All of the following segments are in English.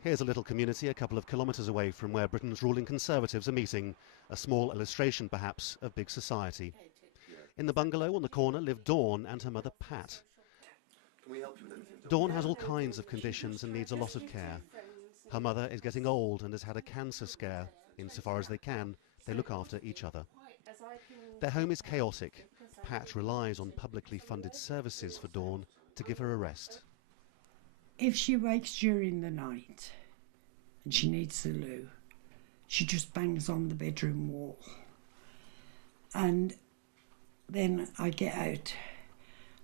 Here's a little community a couple of kilometres away from where Britain's ruling Conservatives are meeting, a small illustration perhaps of big society. In the bungalow on the corner live Dawn and her mother Pat. Can we help you with anything? Dawn has all kinds of conditions and needs a lot of care. Her mother is getting old and has had a cancer scare. Insofar as they can, they look after each other. Their home is chaotic. Pat relies on publicly funded services for Dawn to give her a rest. If she wakes during the night and she needs the loo, she just bangs on the bedroom wall. And then I get out.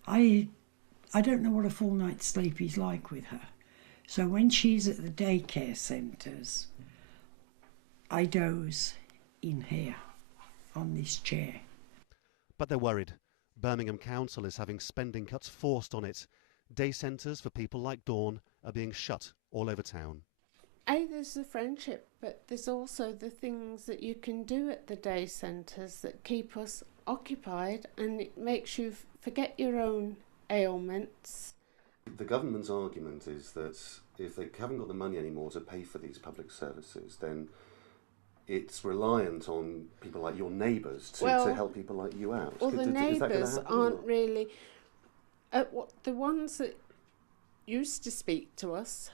I don't know what a full night's sleep is like with her. So when she's at the daycare centres, I doze in here on this chair. But they're worried. Birmingham Council is having spending cuts forced on it. Day centres for people like Dawn are being shut all over town. There's the friendship, but there's also the things that you can do at the day centres that keep us occupied, and it makes you forget your own ailments. The government's argument is that if they haven't got the money anymore to pay for these public services, then it's reliant on people like your neighbours to help people like you out. Well, the neighbours aren't really... the ones that used to speak to us,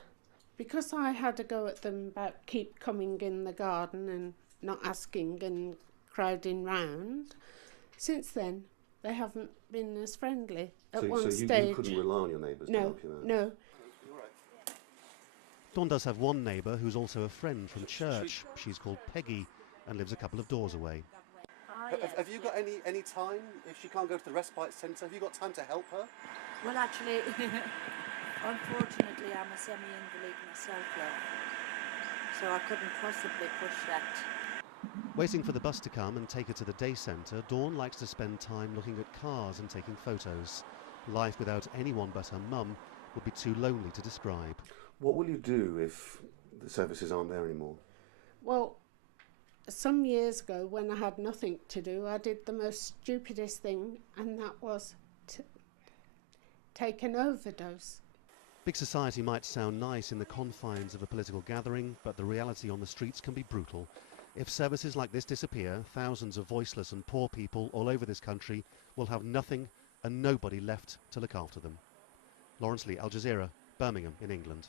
because I had a go at them about keep coming in the garden and not asking and crowding round, since then they haven't been as friendly. At one stage... you couldn't rely on your neighbours to help you out? No. Dawn does have one neighbour who's also a friend from church. She's called Peggy and lives a couple of doors away. Have you got any time, if she can't go to the respite centre, have you got time to help her? Well, actually, unfortunately, I'm a semi-invalid myself, love, so I couldn't possibly push that. Waiting for the bus to come and take her to the day centre, Dawn likes to spend time looking at cars and taking photos. Life without anyone but her mum would be too lonely to describe. What will you do if the services aren't there anymore? Well, some years ago, when I had nothing to do, I did the most stupidest thing, and that was to take an overdose. Big society might sound nice in the confines of a political gathering, but the reality on the streets can be brutal. If services like this disappear, thousands of voiceless and poor people all over this country will have nothing and nobody left to look after them. Lawrence Lee, Al Jazeera, Birmingham in England.